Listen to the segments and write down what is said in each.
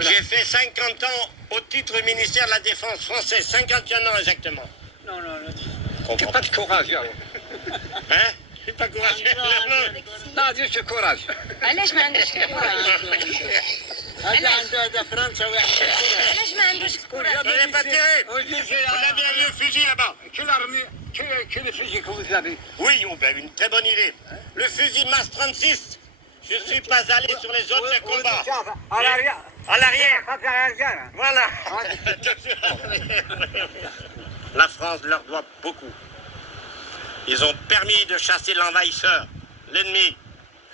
J'ai fait 50 ans au titre ministère de la Défense français, 51 ans exactement. Non, non, non. T'as pas de courage, hein? Hein? J'ai pas courage. Non, dis le courage. علاش ما عندكش كوراج؟ هذا عنده فرنسا واحد. علاش ما عندوش كوراج؟ On n'est pas terrible. On a bien vu le fusil là-bas. Quel fusil que vous avez? Oui, une très bonne idée. Le fusil MAS 36. Je ne suis pas allé sur les zones de combat. À l'arrière. À l'arrière. Voilà. La France leur doit beaucoup. Ils ont permis de chasser l'envahisseur, l'ennemi.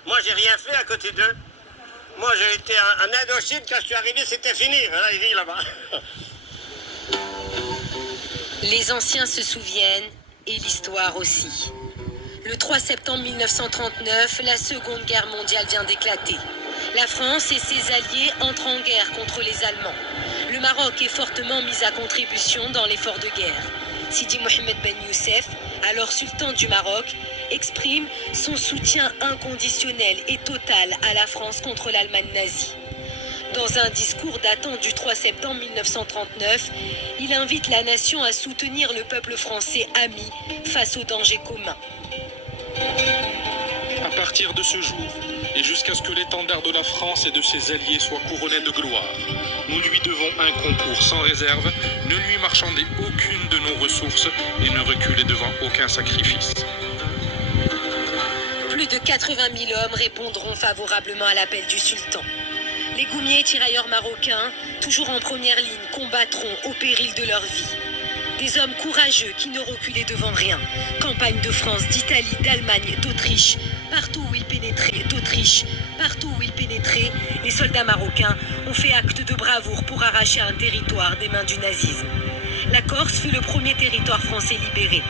Moi, j'ai rien fait à côté d'eux. Moi, j'ai été en Indochine. Quand je suis arrivé, c'était fini. Là, il vit là-bas. Les anciens se souviennent, et l'histoire aussi. Le 3 septembre 1939, la Seconde Guerre mondiale vient d'éclater. La France et ses alliés entrent en guerre contre les Allemands. Le Maroc est fortement mis à contribution dans l'effort de guerre. Sidi Mohamed Ben Youssef, alors sultan du Maroc, exprime son soutien inconditionnel et total à la France contre l'Allemagne nazie. Dans un discours datant du 3 septembre 1939, il invite la nation à soutenir le peuple français ami face aux dangers communs. À partir de ce jour, et jusqu'à ce que l'étendard de la France et de ses alliés soit couronné de gloire, nous lui devons un concours sans réserve, ne lui marchander aucune de nos ressources et ne reculer devant aucun sacrifice. Plus de 80 000 hommes répondront favorablement à l'appel du sultan. Les goumiers tirailleurs marocains, toujours en première ligne, combattront au péril de leur vie. Des hommes courageux qui ne reculaient devant rien. Campagne de France, d'Italie, d'Allemagne, d'Autriche. Partout où ils pénétraient, d'Autriche, partout où ils pénétraient, les soldats marocains ont fait acte de bravoure pour arracher un territoire des mains du nazisme. La Corse fut le premier territoire français libéré.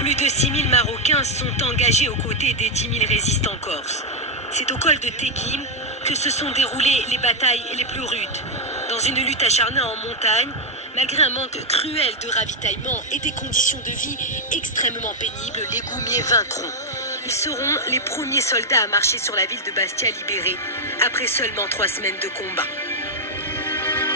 Plus de 6 000 Marocains sont engagés aux côtés des 10 000 résistants corses. C'est au col de Teguim que se sont déroulées les batailles les plus rudes. Dans une lutte acharnée en montagne, malgré un manque cruel de ravitaillement et des conditions de vie extrêmement pénibles, les goumiers vaincront. Ils seront les premiers soldats à marcher sur la ville de Bastia libérée, après seulement 3 semaines de combat.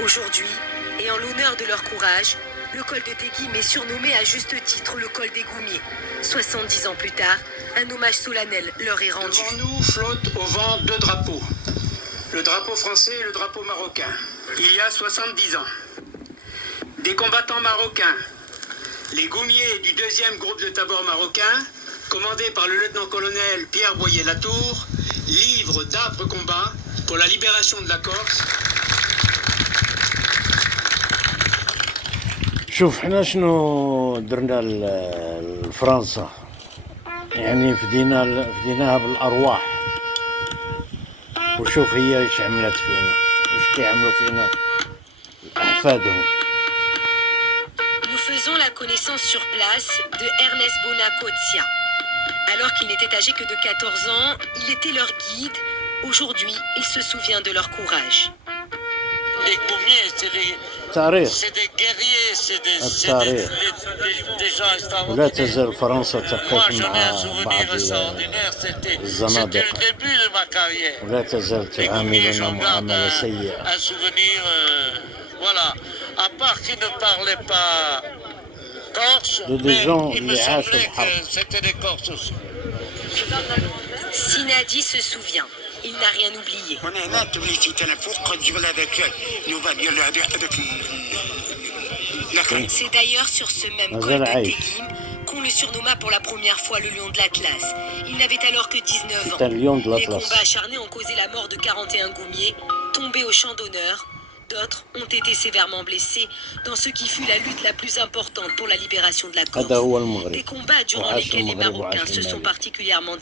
Aujourd'hui, et en l'honneur de leur courage, le col de Teguim est surnommé à juste titre le col des Goumiers. 70 ans plus tard, un hommage solennel leur est rendu. Devant nous flottent au vent 2 drapeaux. Le drapeau français et le drapeau marocain. Il y a 70 ans. Des combattants marocains, les Goumiers du 2e groupe de tabord marocain, commandés par le lieutenant-colonel Pierre Boyer-Latour, livrent d'âpres combats pour la libération de la Corse. شوف حنا شنو درنا لفرنسا، يعني فديناها بالارواح، وشوف هي ايش عملت فينا، ايش كيعملوا فينا احفادهم. Nous faisons la connaissance sur place de Ernest Bonacotia. Alors qu'il n'était âgé que de 14 ans, il était leur guide. Aujourd'hui, il se souvient de leur courage. Les Goumiers, c'est des guerriers, c'est des gens extraordinaires. ولا تزال فرنسا تقف Moi, j'en ai مع un souvenir بعض extraordinaire, c'était le الزنادقة، début de ma carrière. ولا تزال Les Goumiers, تعاملنا j'en garde معاملة سيئة. un souvenir, voilà. À part qu'ils ne parlaient pas corse, mais il me semblait que c'était des Corses aussi. Sinadi se souvient. Il n'a rien oublié. C'est d'ailleurs sur ce même col de Teguim qu'on le surnomma pour la première fois le lion de l'Atlas. Il n'avait alors que 19 ans. Les combats acharnés ont causé la mort de 41 Goumiers, tombés au champ d'honneur. D'autres ont été sévèrement blessés dans ce qui fut la lutte la plus importante pour la libération de la Corse. Des combats durant lesquels les Marocains se sont particulièrement